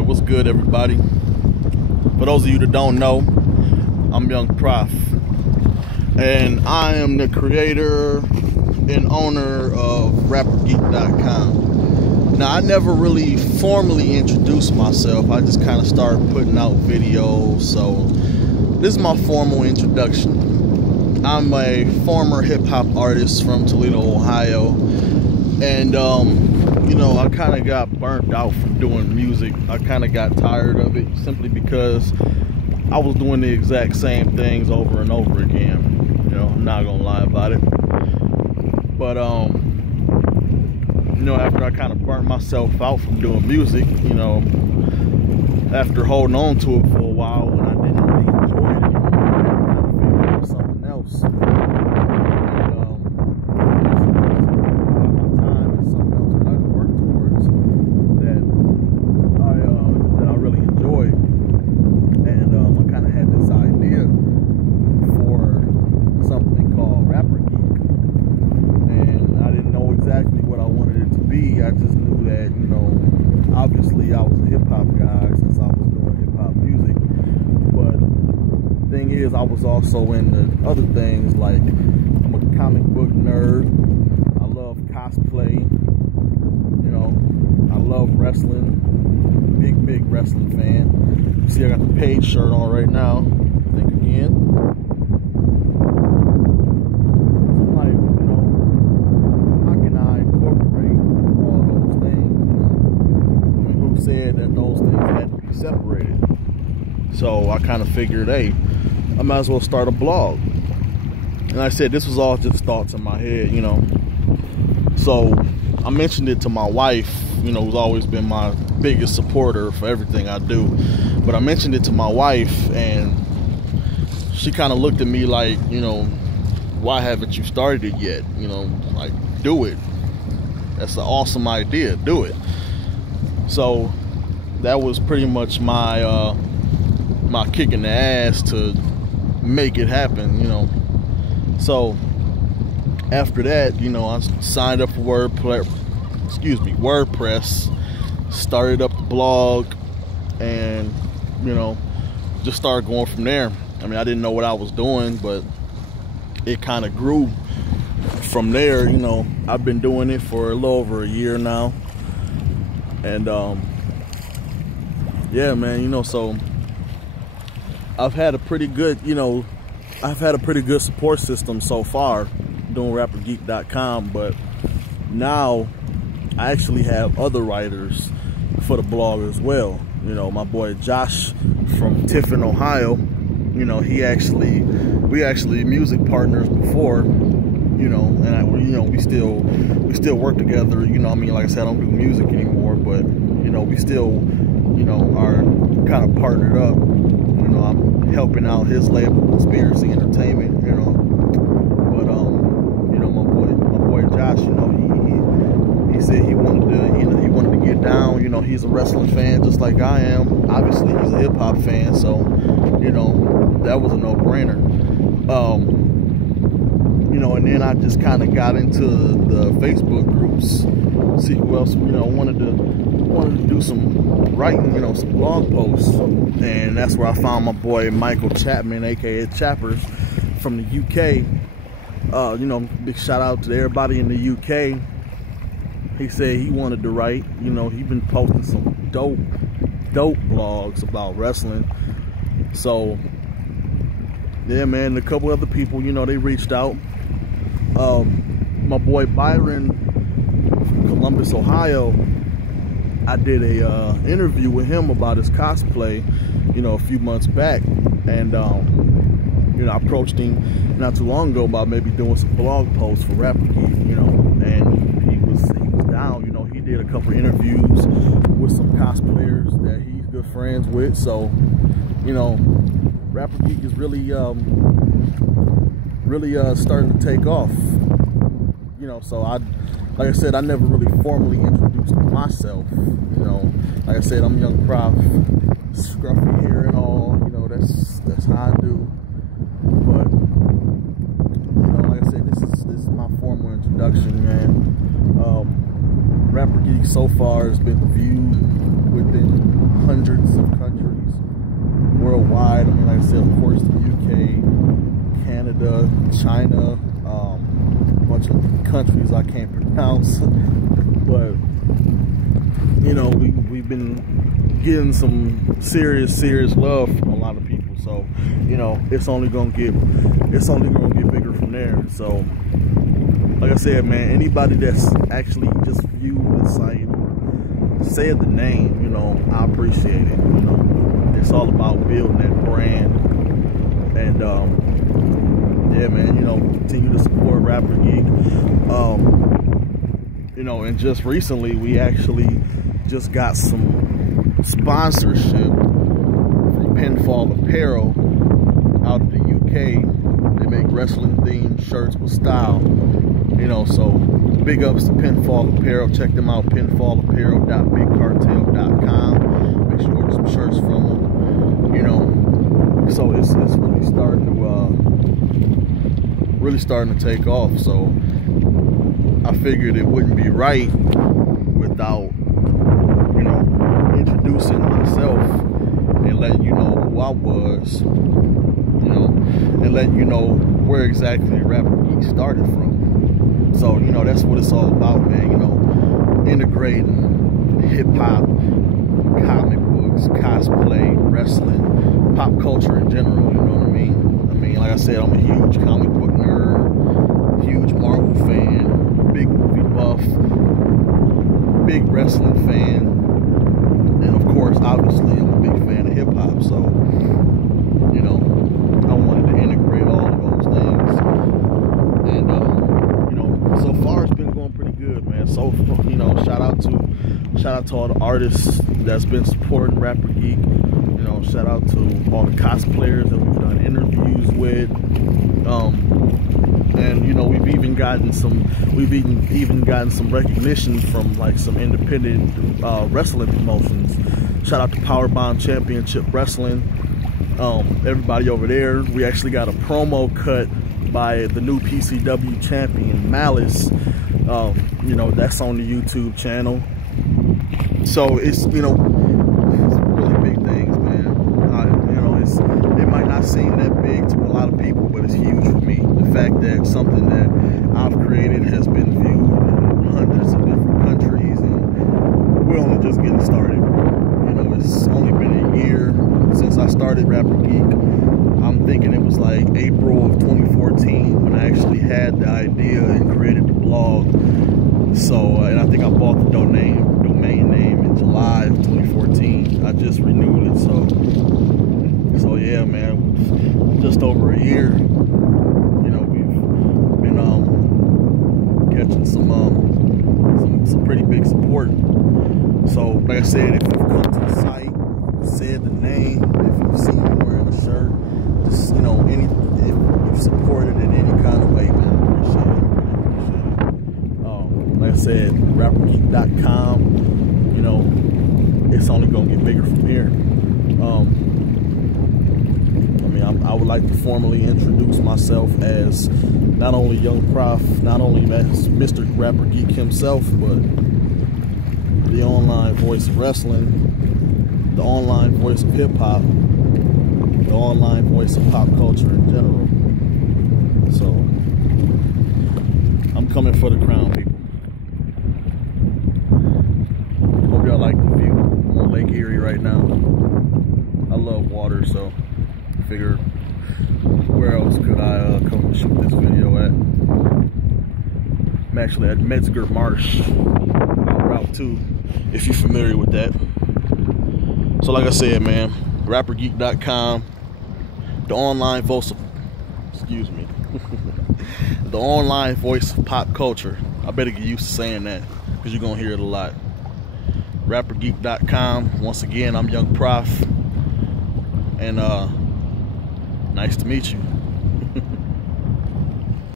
Hey, what's good, everybody? For those of you that don't know, I'm Young Prof, and I am the creator and owner of RapperGeek.com. Now, I never really formally introduced myself. I just kind of started putting out videos, so this is my formal introduction. I'm a former hip-hop artist from Toledo, Ohio, and you know, I kind of got burnt out from doing music. I kind of got tired of it simply because I was doing the exact same things over and over again. You know, I'm not gonna lie about it. But you know, after I kind of burnt myself out from doing music, you know, after holding on to it for a while when I didn't really enjoy it anymore, I kind of figured out something else. I just knew that, you know, obviously I was a hip-hop guy since I was doing hip-hop music, but the thing is, I was also into other things, like I'm a comic book nerd, I love cosplay, you know, I love wrestling, big wrestling fan. You see I got the Page shirt on right now. Think again. Said that those things had to be separated, so I kind of figured, hey, I might as well start a blog. And I said this was all just thoughts in my head, you know. So I mentioned it to my wife, you know, who's always been my biggest supporter for everything I do. But I mentioned it to my wife, and she kind of looked at me like, you know, why haven't you started it yet? You know, like, do it. That's an awesome idea. Do it. So that was pretty much my my kick in the ass to make it happen, you know. So after that, you know, I signed up for WordPress, started up the blog, and, you know, just started going from there. I mean, I didn't know what I was doing, but it kind of grew from there. You know, I've been doing it for a little over a year now. And yeah, man, you know, so I've had a pretty good, you know, support system so far doing RapperGeek.com, but now I actually have other writers for the blog as well. You know, my boy Josh from Tiffin, Ohio, you know, we actually music partners before, you know, and you know, we still work together. You know, I mean, like I said, I don't do music anymore, but you know, we still, you know, are kind of partnered up. You know, I'm helping out his label, Conspiracy Entertainment. You know, but you know, my boy Josh, you know, he said he wanted to get down. You know, he's a wrestling fan just like I am. Obviously, he's a hip hop fan, so you know, that was a no-brainer. You know, and then I just kind of got into the Facebook groups, see who else, you know, wanted to do some writing, you know, some blog posts, and that's where I found my boy Michael Chapman, aka Chappers, from the UK. You know, big shout out to everybody in the UK. He said he wanted to write. You know, he's been posting some dope blogs about wrestling. So yeah, man, a couple other people, you know, they reached out. My boy Byron from Columbus, Ohio, I did a interview with him about his cosplay, you know, a few months back, and you know, I approached him not too long ago about maybe doing some blog posts for RapperGeek, you know, and he was down. You know, he did a couple interviews with some cosplayers that he's good friends with, so you know, RapperGeek is really starting to take off. You know, so like I said, I never really formally introduced myself. You know, like I said, I'm Young Prof, scruffy hair and all. You know, that's how I do. But you know, like I said, this is my formal introduction, man. RapperGeek so far has been viewed within hundreds of countries worldwide. I mean, like I said, of course, the UK, Canada, China, a bunch of countries I can't pronounce, but you know, we've been getting some serious love from a lot of people. So, you know, it's only gonna get bigger from there. So, like I said, man, anybody that's actually just viewed the site, said the name, you know, I appreciate it. You know, it's all about building that brand, and yeah, man, you know, continue to support RapperGeek. You know, and just recently we actually just got some sponsorship from Pinfall Apparel out of the UK. They make wrestling themed shirts with style. You know, so big ups to Pinfall Apparel. Check them out, pinfallapparel.bigcartel.com. Make sure you order some shirts from them. You know, so it's really starting to take off. So I figured it wouldn't be right without, you know, introducing myself and letting you know who I was, you know, and letting you know where exactly RapperGeek started from. So, you know, that's what it's all about, man. You know, integrating hip-hop, comic books, cosplay, wrestling, pop culture in general, you know what I mean? I mean, like I said, I'm a huge comic book nerd, huge Marvel fan, big movie buff, big wrestling fan, and of course, obviously, I'm a big fan of hip-hop. So, you know, I wanted to integrate all of those things. And, you know, so far it's been going pretty good, man. So, you know, shout out to all the artists that's been supporting RapperGeek. You know, shout out to all the cosplayers that we've done interviews with. And you know, we've even gotten some recognition from like some independent wrestling promotions. Shout out to Powerbomb Championship Wrestling. Everybody over there. We actually got a promo cut by the new PCW champion Malice. You know, that's on the YouTube channel. So it's, you know, it's really big things, man. You know, it might not seem that big to a lot of people, but it's huge for me. The fact that something that I've created has been viewed in hundreds of different countries, and we're only just getting started. You know, it's only been a year since I started RapperGeek. I'm thinking it was like April of 2014 when I actually had the idea and created the blog. So, and I think I bought the domain name in July of 2014. I just renewed it. So yeah, man, just over a year. You know, we've been catching some pretty big support. So, like I said, if you've come to the site, said the name, if you've seen me wearing a shirt, just, you know, if you've supported it in any kind of way, man, I appreciate it. Like I said, rappergeek.com, you know, it's only gonna get bigger from here. I mean, I would like to formally introduce myself as not only Young Prof, not only as Mr.RapperGeek himself, but the online voice of wrestling, the online voice of hip-hop, the online voice of pop culture in general. So, I'm coming for the crown, people. Hope y'all like the view. I'm on Lake Erie right now. I love water, so I figured, where else could I come and shoot this video at? I'm actually at Metzger Marsh, Route 2, if you're familiar with that. So like I said, man, rappergeek.com, the online voice of, the online voice of pop culture. I better get used to saying that, because you're going to hear it a lot. rappergeek.com. Once again, I'm Young Prof, and nice to meet you.